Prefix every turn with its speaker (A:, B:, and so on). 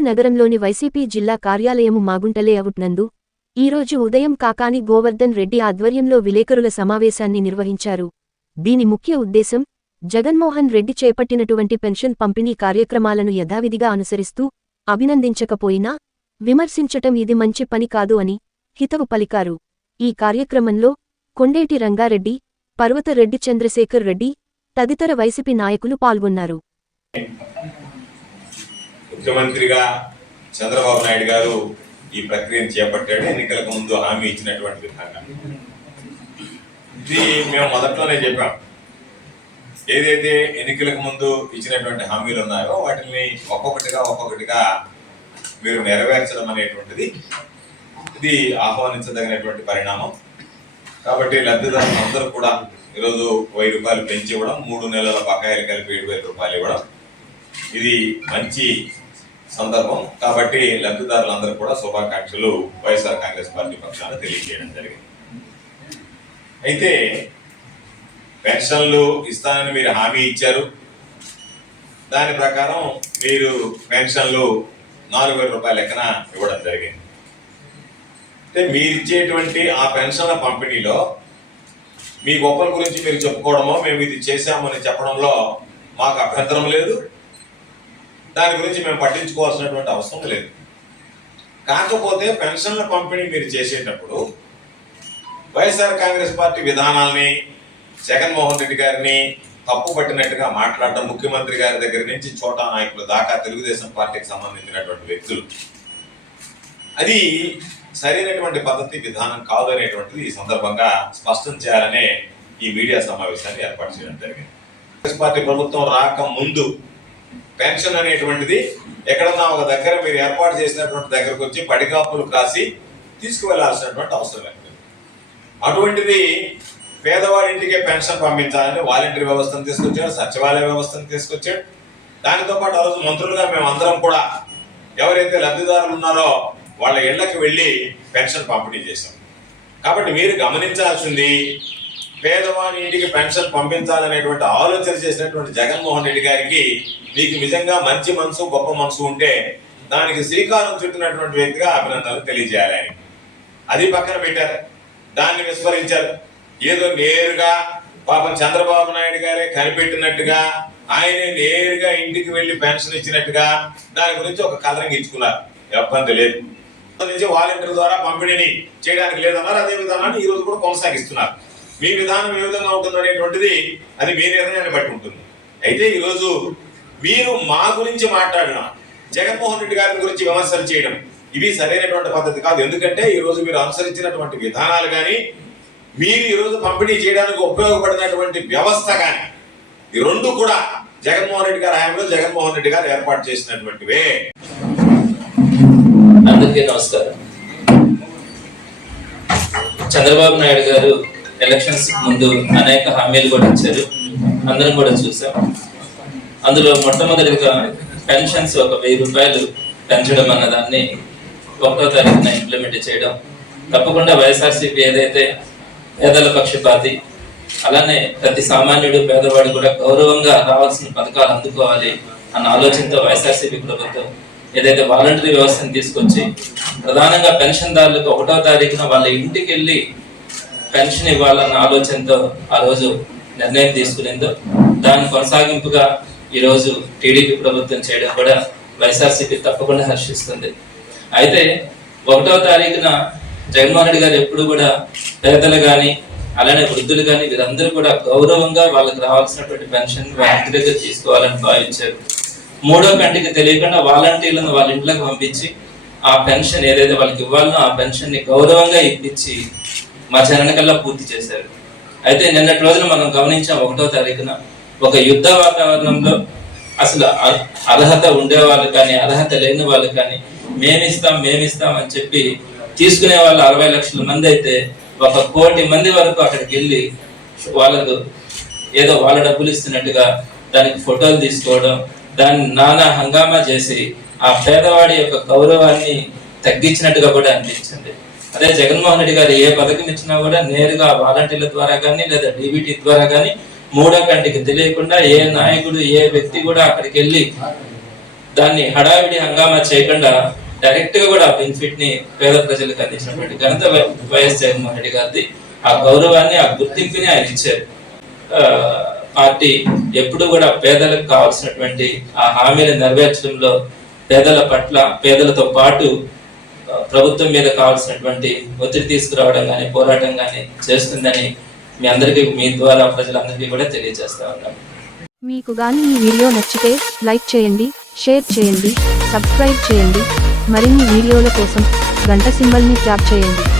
A: నెల్లూరు నగరంలోని వైసీపీ జిల్లా కార్యాలయము మాగుంటలేఅవుట్ నందు ఈరోజు ఉదయం కాకాని గోవర్ధన్ రెడ్డి ఆధ్వర్యంలో విలేకరుల సమావేశాన్ని నిర్వహించారు దీని ముఖ్య ఉద్దేశం జగన్మోహన్ రెడ్డి చేపట్టినటువంటి పెన్షన్ పంపిణీ కార్యక్రమాలను యథావిధిగా అనుసరిస్తూ అభినందించకపోయినా విమర్శించటం ఇది మంచి పని కాదు అని హితవు పలికారు ఈ కార్యక్రమంలో కొండేటి రంగారెడ్డి పర్వతరెడ్డి చంద్రశేఖర్ రెడ్డి తదితర వైసీపీ నాయకులు పాల్గొన్నారు
B: ముఖ్యమంత్రిగా చంద్రబాబు నాయుడు గారు ఈ ప్రక్రియను చేపట్టాడు ఎన్నికలకు ముందు హామీ ఇచ్చినటువంటి విధంగా
A: ఇది మేము మొదట్లోనే చెప్పాం
B: ఏదైతే ఎన్నికలకు ముందు ఇచ్చినటువంటి హామీలు ఉన్నాయో వాటిని ఒక్కొక్కటిగా ఒక్కొక్కటిగా మీరు నెరవేర్చడం అనేటువంటిది ఇది ఆహ్వానించదగినటువంటి పరిణామం కాబట్టి లబ్ధిదారులు అందరూ కూడా ఈరోజు వెయ్యి రూపాయలు పెంచి ఇవ్వడం మూడు నెలల బకాయిలు కలిపి ఏడు రూపాయలు ఇవ్వడం ఇది మంచి సందర్భం కాబట్టి లబ్ధిదారులందరూ కూడా శుభాకాంక్షలు వైఎస్ఆర్ కాంగ్రెస్ పార్టీ పక్షాన తెలియజేయడం జరిగింది అయితే పెన్షన్లు ఇస్తానని మీరు హామీ ఇచ్చారు దాని ప్రకారం మీరు పెన్షన్లు నాలుగు వేల రూపాయల లెక్కన ఇవ్వడం జరిగింది అంటే మీరు ఇచ్చేటువంటి ఆ పెన్షన్ల పంపిణీలో మీ గొప్పల గురించి మీరు చెప్పుకోవడమో మేము ఇది చేశామని చెప్పడంలో మాకు అభ్యంతరం లేదు దాని గురించి మేము పట్టించుకోవాల్సినటువంటి అవసరం లేదు కాకపోతే పెన్షన్ల పంపిణీ మీరు చేసేటప్పుడు వైఎస్ఆర్ కాంగ్రెస్ పార్టీ విధానాలని జగన్మోహన్ రెడ్డి గారిని తప్పు పట్టినట్టుగా మాట్లాడడం ముఖ్యమంత్రి గారి దగ్గర నుంచి చోటా నాయకులు దాకా తెలుగుదేశం పార్టీకి సంబంధించినటువంటి వ్యక్తులు అది సరైనటువంటి పద్ధతి విధానం కాదు అనేటువంటిది ఈ సందర్భంగా స్పష్టం చేయాలనే ఈ మీడియా సమావేశాన్ని ఏర్పాటు చేయడం జరిగింది కాంగ్రెస్ పార్టీ ప్రభుత్వం రాకముందు పెన్షన్ అనేటువంటిది ఎక్కడన్నా ఒక దగ్గర మీరు ఏర్పాటు చేసినటువంటి దగ్గరకు వచ్చి పడికాపులు కాసి తీసుకువెళ్లాల్సినటువంటి అవసరం లేదు అటువంటిది పేదవాడింటికే పెన్షన్ పంపించాలని వాలంటీర్ వ్యవస్థను తీసుకొచ్చాడు సచివాలయ వ్యవస్థను తీసుకొచ్చాడు దానితో పాటు ఆ రోజు మంత్రులుగా మేము అందరం కూడా ఎవరైతే లబ్ధిదారులు ఉన్నారో వాళ్ళ ఇళ్లకు వెళ్ళి పెన్షన్ పంపిణీ చేశాం కాబట్టి మీరు గమనించాల్సింది పేదవాడి ఇంటికి పెన్షన్ పంపించాలనేటువంటి ఆలోచన చేసినటువంటి జగన్మోహన్ రెడ్డి గారికి మీకు నిజంగా మంచి మనసు గొప్ప మనసు ఉంటే దానికి శ్రీకారం చుట్టినటువంటి వ్యక్తిగా అభినందనలు తెలియజేయాలి ఆయన అది పక్కన పెట్టారు దాన్ని విస్మరించారు ఏదో నేరుగా పాపం చంద్రబాబు నాయుడు గారే కనిపెట్టినట్టుగా ఆయనే నేరుగా ఇంటికి వెళ్ళి పెన్షన్ ఇచ్చినట్టుగా దాని గురించి ఒక కలరం ఇచ్చుకున్నారు ఇబ్బంది లేదు వాలంటీర్ ద్వారా పంపిణీని చేయడానికి లేదన్నారు అదే విధానాన్ని ఈ రోజు కూడా కొనసాగిస్తున్నారు మీ విధానం ఏ విధంగా ఉంటుంది అనేటువంటిది అది మీ నిర్ణయాన్ని బట్టి ఉంటుంది అయితే ఈరోజు మీరు మా గురించి మాట్లాడిన జగన్మోహన్ రెడ్డి గారి గురించి విమర్శలు చేయడం ఇవి సరైనటువంటి పద్ధతి కాదు ఎందుకంటే ఈరోజు మీరు అనుసరించినటువంటి విధానాలు కానీ మీరు ఈరోజు పంపిణీ చేయడానికి ఉపయోగపడినటువంటి వ్యవస్థ కానీ ఈ రెండు కూడా జగన్మోహన్ రెడ్డి గారి హయాంలో జగన్మోహన్ రెడ్డి గారు ఏర్పాటు చేసినటువంటివే
A: అందరికీ నమస్కారం చంద్రబాబు నాయుడు గారు ఎలక్షన్స్ ముందు అనేక హామీలు కూడా ఇచ్చారు అందరం కూడా చూసాం అందులో మొట్టమొదటిగా పెన్షన్స్ ఒక వెయ్యి రూపాయలు పెంచడం అన్నదాన్ని ఒక్కో తారీఖున ఇంప్లిమెంట్ చేయడం తప్పకుండా వైఎస్ఆర్సీపీ ఏదైతే పేదల పక్షపాతి అలానే ప్రతి సామాన్యుడు పేదవాడు కూడా గౌరవంగా రావాల్సిన పథకాలు అందుకోవాలి అన్న ఆలోచనతో వైఎస్ఆర్సీపీ ప్రభుత్వం ఏదైతే వాలంటరీ వ్యవస్థను తీసుకొచ్చి ప్రధానంగా పెన్షన్దారులకు ఒకటో తారీఖున వాళ్ళ ఇంటికి వెళ్ళి పెన్షన్ ఇవ్వాలన్న ఆలోచనతో ఆ రోజు నిర్ణయం తీసుకునేందో దాని కొనసాగింపుగా ఈరోజు టీడీపీ ప్రభుత్వం చేయడం కూడా వైఎస్ఆర్సీపీ తప్పకుండా హర్షిస్తుంది అయితే ఒకటో తారీఖున జగన్మోహన్ రెడ్డి గారు ఎప్పుడు కూడా పేదలు కానీ అలానే వృద్ధులు కానీ వీరందరూ కూడా గౌరవంగా వాళ్ళకి రావాల్సినటువంటి పెన్షన్ వాళ్ళ దగ్గర తీసుకోవాలని భావించారు మూడో కంటికి తెలియకుండా వాలంటీర్లను వాళ్ళ ఇంట్లోకి పంపించి ఆ పెన్షన్ ఏదైతే వాళ్ళకి ఇవ్వాలనో ఆ పెన్షన్ని గౌరవంగా ఇప్పించి మార్చి కల్లా పూర్తి చేశారు అయితే నిన్నటి రోజున మనం గమనించాం ఒకటో తారీఖున ఒక యుద్ధ వాతావరణంలో అసలు అర్హత ఉండే వాళ్ళు కానీ అర్హత లేని వాళ్ళు కానీ మేమిస్తాం మేమిస్తాం అని చెప్పి తీసుకునే వాళ్ళు అరవై లక్షల మంది అయితే ఒక కోటి మంది వరకు అక్కడికి వెళ్ళి వాళ్ళకు ఏదో వాళ్ళ డబ్బులు ఇస్తున్నట్టుగా దానికి ఫోటోలు తీసుకోవడం దాన్ని నానా హంగామా చేసి ఆ పేదవాడి యొక్క గౌరవాన్ని తగ్గించినట్టుగా కూడా అనిపించింది అదే జగన్మోహన్ రెడ్డి గారు ఏ పథకం ఇచ్చినా కూడా నేరుగా వాలంటీర్ల ద్వారా కానీ లేదా డీబీటీ ద్వారా కానీ మూడో కంటికి తెలియకుండా ఏ నాయకుడు ఏ వ్యక్తి కూడా అక్కడికి వెళ్ళి దాన్ని హడావిడి హంగామా చేయకుండా డైరెక్ట్ గా కూడా బెనిఫిట్ ని పేద ప్రజలకు అందించినటువంటి ఘనత వైఎస్ జగన్మోహన్ రెడ్డి గారిది ఆ గౌరవాన్ని ఆ గుర్తింపుని ఆయన ఇచ్చారు పార్టీ ఎప్పుడు కూడా పేదలకు కావాల్సినటువంటి ఆ హామీని నెరవేర్చడంలో పేదల పట్ల పేదలతో పాటు ప్రభుత్వం మీద కావాల్సినటువంటి ఒత్తిడి తీసుకురావడం కానీ పోరాటం కానీ చేస్తుందని మీ అందరికీ మీ ద్వారా ప్రజలందరికీ కూడా తెలియజేస్తా ఉన్నాం మీకు కానీ ఈ వీడియో నచ్చితే లైక్ చేయండి షేర్ చేయండి సబ్స్క్రైబ్ చేయండి మరిన్ని వీడియోల కోసం గంట సింబల్ని ట్యాప్ చేయండి